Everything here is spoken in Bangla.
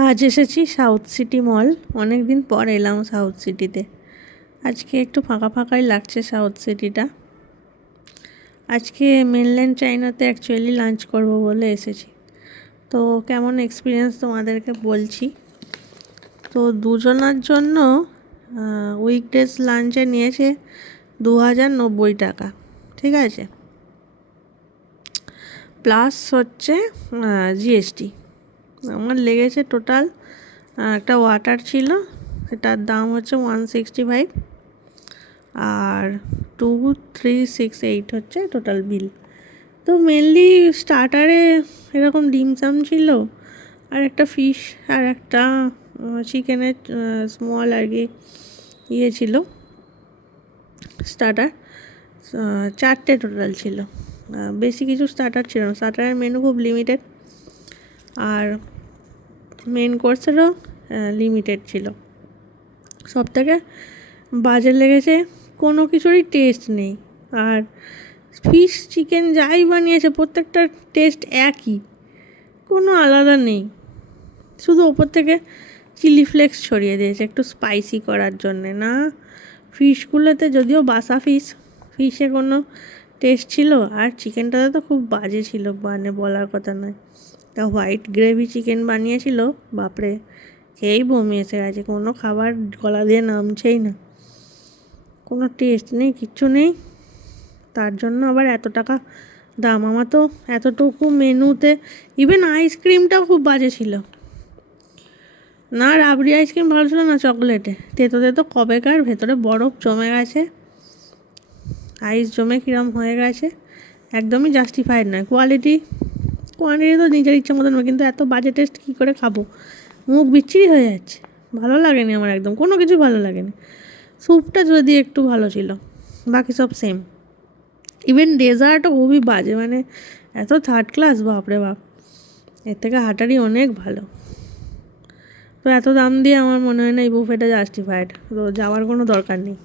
আজ এসেছি সাউথ সিটি মল। অনেক দিন পর এলাম সাউথ সিটিতে। আজকে একটু ফাঁকা ফাঁকাই লাগছে সাউথ সিটিটা। আজকে মেনল্যান্ড চাইনাতে অ্যাকচুয়ালি লাঞ্চ করব বলে এসেছি। তো কেমন এক্সপিরিয়েন্স তোমাদেরকে বলছি। তো দুজনার জন্য উইকডেজ লাঞ্চে নিয়েছে 2090 টাকা, ঠিক আছে, প্লাস হচ্ছে জিএসটি। আমার লেগেছে টোটাল, একটা ওয়াটার ছিল, সেটার দাম হচ্ছে 165, আর 2368 হচ্ছে টোটাল বিল। তো মেনলি স্টার্টারে এরকম ডিমসাম ছিল, আর একটা ফিশ, আর একটা চিকেনের স্মল আর কি ছিল স্টার্টার। চারটে টোটাল ছিল, বেশি কিছু স্টার্টার ছিল না। স্টার্টারের মেনু খুব লিমিটেড, আর মেন কোর্সেরও লিমিটেড ছিল। সব থেকে বাজে লেগেছে কোনো কিছুরই টেস্ট নেই। আর ফিশ চিকেন যাই বানিয়েছে প্রত্যেকটার টেস্ট একই, কোনো আলাদা নেই। শুধু ওপর থেকে চিলি ফ্লেক্স ছড়িয়ে দিয়েছে একটু স্পাইসি করার জন্যে। না, ফিশগুলোতে যদিও বাসা ফিশে কোনো টেস্ট ছিল, আর চিকেনটাতে তো খুব বাজে ছিল, মানে বলার কথা নয়। তা হোয়াইট গ্রেভি চিকেন বানিয়েছিল, বাপরে, খেয়েই বমি এসে গেছে। কোনো খাবার গলা দিয়ে নামছেই না, কোনো টেস্ট নেই, কিচ্ছু নেই। তার জন্য আবার এত টাকা দাম। আমার তো এতটুকু মেনুতে ইভেন আইসক্রিমটাও খুব বাজে ছিল। না রাবড়ি আইসক্রিম ভালো ছিল, না চকলেটে, তেতো তেতো কবেকার, ভেতরে বরফ জমে গেছে, আইস জমে কিরম হয়ে গেছে, একদমই জাস্টিফাইড নয়। কোয়ালিটি তো নিজের ইচ্ছে মতন, কিন্তু এত বাজে টেস্ট কী করে খাবো, মুখ বিচ্ছিরি হয়ে যাচ্ছে। ভালো লাগেনি আমার, একদম কোনো কিছু ভালো লাগেনি। স্যুপটা যদি একটু ভালো ছিল, বাকি সব সেম। ইভেন ডেজার্টও খুবই বাজে, মানে এত থার্ড ক্লাস, বাপরে বাপ। এর থেকে হাটারি অনেক ভালো। তো এত দাম দিয়ে আমার মনে হয় না এই বুফেটা জাস্টিফাইড, তো যাওয়ার কোনো দরকার নেই।